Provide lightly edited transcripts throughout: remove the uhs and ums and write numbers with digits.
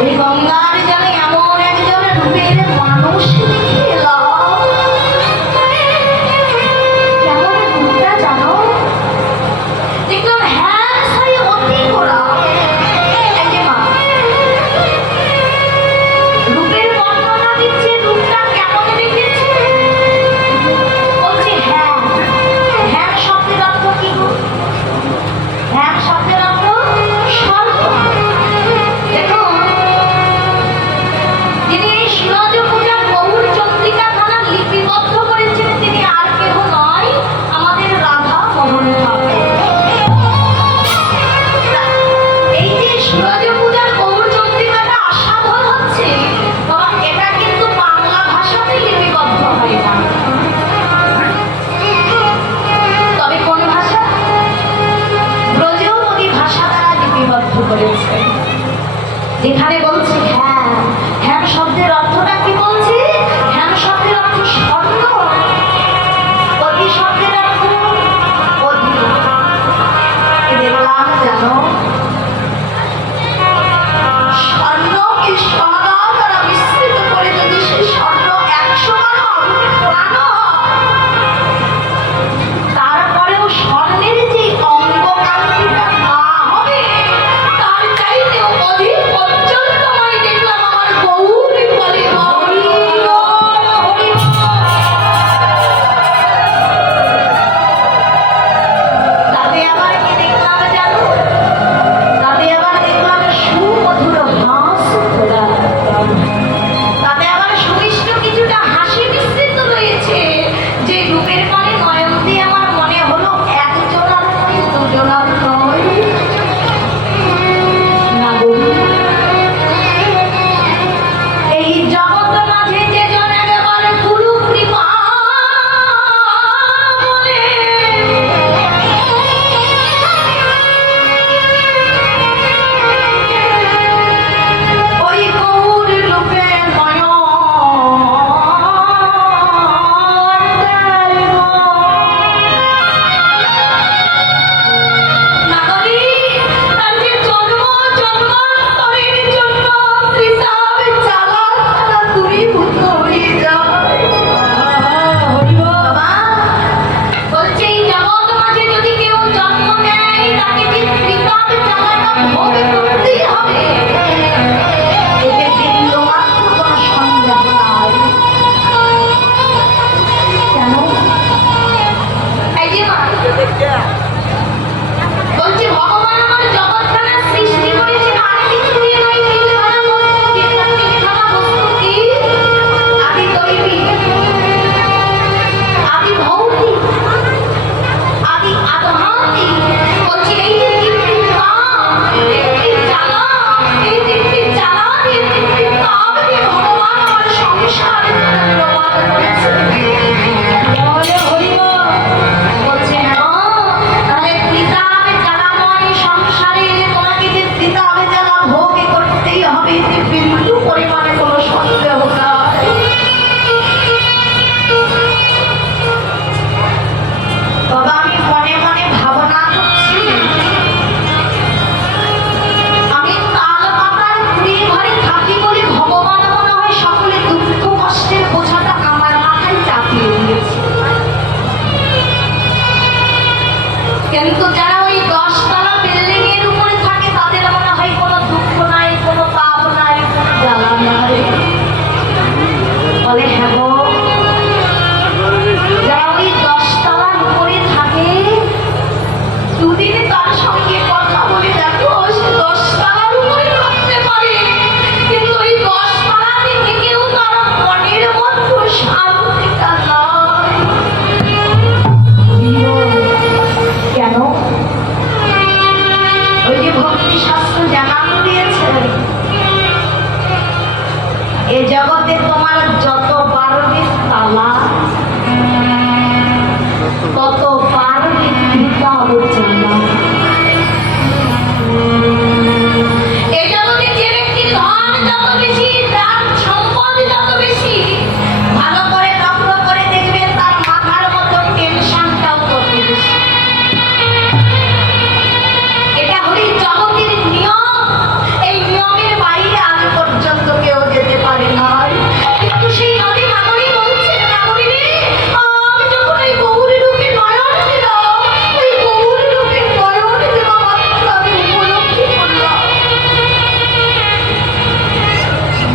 ওই গঙ্গার জলে এমন একজন রূপের মানুষ দেখে এলাম। কেমন রূপটা জানো? দেখলাম হ্যাঁ সাই অতি গোরা। এই যে মা রূপের বর্ণনা দিচ্ছে, রূপটা কেমন দেখেছে বলছে। হ্যাঁ হ্যাঁ শব্দের অর্থ কি গো? হ্যাঁ শব্দের অর্থ স্বর্গ। দেখো যিনি এই সূরজ পূজার গৌর চন্দ্রিকা খানা লিপিবদ্ধ করেছেন তিনি আর কেহ নয়, আমাদের রাধা মোহন ঠাকুর। এই যে সূরজ পূজার গৌর চন্দ্রিকাটা আস্বাদন হচ্ছে বাবা, এটা কিন্তু বাংলা ভাষাতে লিপিবদ্ধ হয় না। তবে কোন ভাষা? ব্রজবতী ভাষা দ্বারা লিপিবদ্ধ করেছে। যেখানে বলছে হ্যাঁ, হ্যাঁ শব্দের অর্থটা কি বলছে? হ্যাঁ শব্দের অর্থ স্বর্ণ, অতি শব্দের অর্থ অধিক। দেখলাম জানো স্বর্ণকে সোনা দ্বারা মিশ্রিত করে যদি সে স্বর্ণ 100 বার আগুনে পোড়ানো হয়, তারপরেও স্বর্ণের যে অঙ্গকান্তিটা না হবে তার চাইতেও অধিক পর্যন্তময়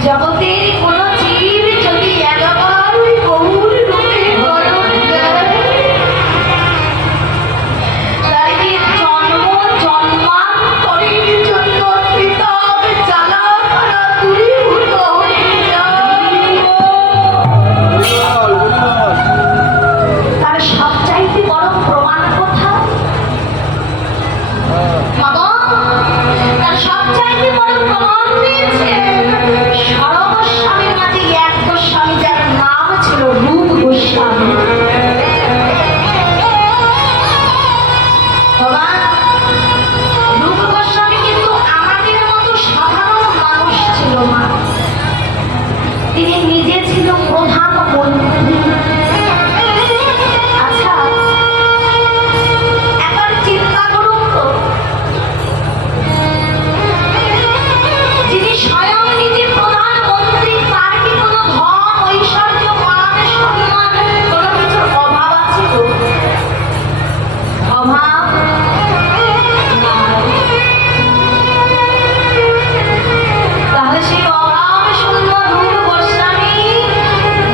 জগতের কোন জীব যদি একবার ওই গৌর রূপে বরণ দেয়, তার কি জন্ম জন্মান্তরের জন্য ত্রিতাপ জ্বালা করা দূরীভূত হয়ে যায়। তার সবচাইতে বড় প্রমাণ কোথায়? বাবা, তার সবচাইতে বড় প্রমাণ দিয়েছে সরব গোস্বামীর মাঝে এক গোস্বামী, যার নাম ছিল রূপ গোস্বামী। বাবা, রূপ গোস্বামী কিন্তু আমাদের মতো সাধারণ মানুষ ছিল না। তিনি নিজে ছিল প্রধানমন্ত্রী। আচ্ছা, একবার চিন্তা করুন তো, যিনি স্বয়ং নিজে প্রধানমন্ত্রী, তার কি কোনো ধন ঐশ্বর্য মান সম্মান কোনো কিছুর অভাব আছে গো? অভাব নাই। তাহলে সেই অভাব শূন্য রূপ গোস্বামী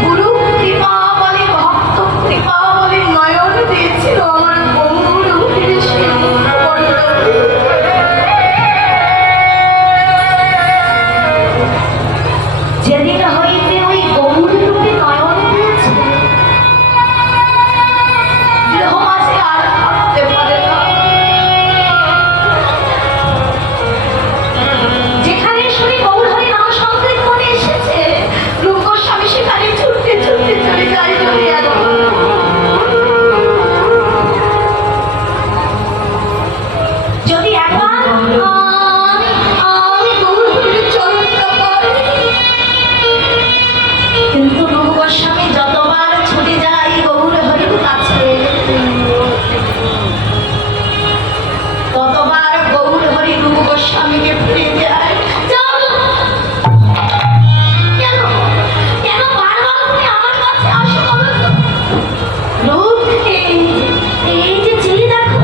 গুরু কৃপা বলে, ভক্ত কৃপা বলে নয়ন দিয়েছিল আমার গৌর রূপের সেই মুখমণ্ডলে। যেদিন হইতে ওই গৌর রূপে নয়ন দিয়েছে, দেহ মাঝে আর থাকতে পারে না। যেখানে শুনি গৌর হরি নাম সংকীর্তনে এসেছে, রূপ গোস্বামী সেখানে ছুটতে ছুটতে চলে যায়। যদি একবার আমি গৌর হরির চরণটা পাই। কিন্তু রূপ গোস্বামী যতবার ছুটে যায় গৌর হরির কাছে, ততবার গৌর হরি রূপ গোস্বামীকে ফিরে যায়। যাও না। কেন কেন বারবার তুমি আমার কাছে আসো বলো তো? রূপ, এই যে চেয়ে দেখো,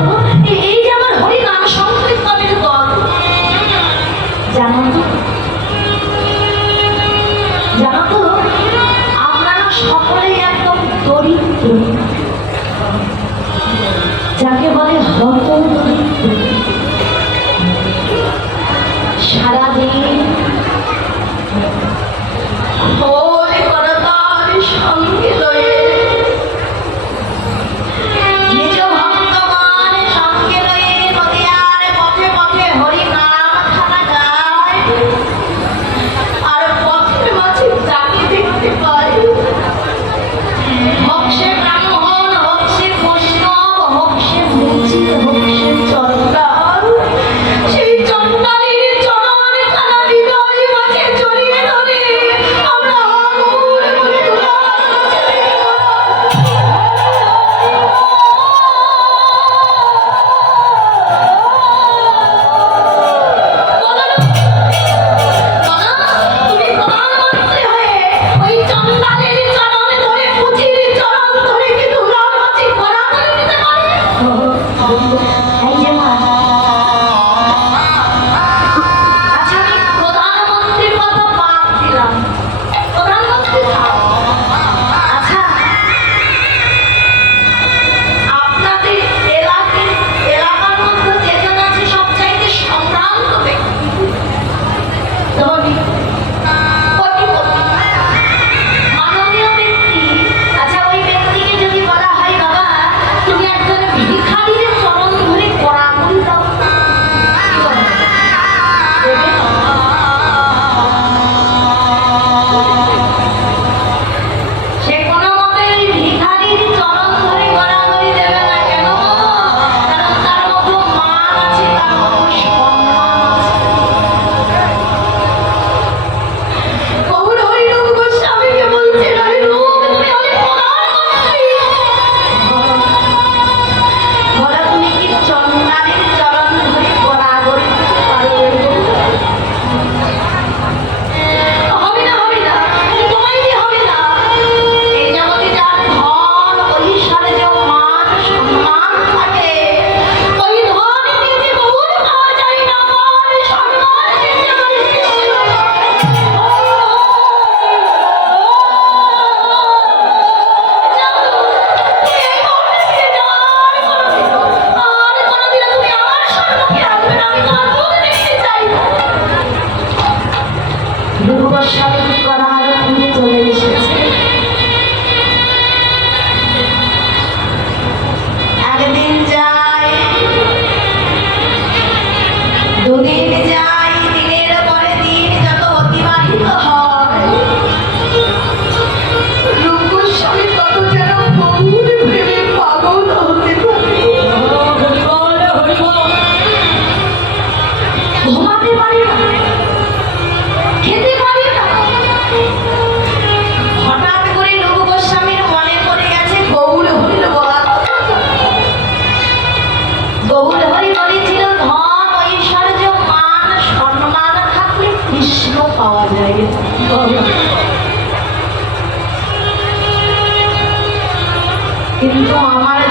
এই যে আমার হরি নাম সংকীর্তনের দল। জানো তো, জানো তো, আপনারা সকলেই একদম দরিদ্র, যাকে বলে হত দরিদ্র। সারাদিন ওই করতাল সঙ্গে লয়ে, নিজ ভক্তগণ সঙ্গে লয়ে নদিয়ার পথে পথে হরি নাম খানা গায়। আর পথের মাঝে যাকে দেখতে পাই, হোক সে ব্রাহ্মণ, হোক সে বৈষ্ণব, হোক সে মুচি, হোক সে রূপ গোস্বামী কি করার ফিরে চলে এসেছে। একদিন যায়, দুদিন যায়, দিনের পরে দিন যত অতিবাহিত হয়, রূপ গোস্বামী কত যেন বহুল ভেবে পাগল হতে পারে। ঘুমাতে পারি না, খেতে পারি না। হঠাৎ করে রূপ গোস্বামীর মনে পড়ে গেছে গৌর হরির বলা কথা। গৌর হরি বলেছিল, ধন ঐশ্বর্য মান সম্মান থাকলে কৃষ্ণ পাওয়া যায়। কিন্তু আমার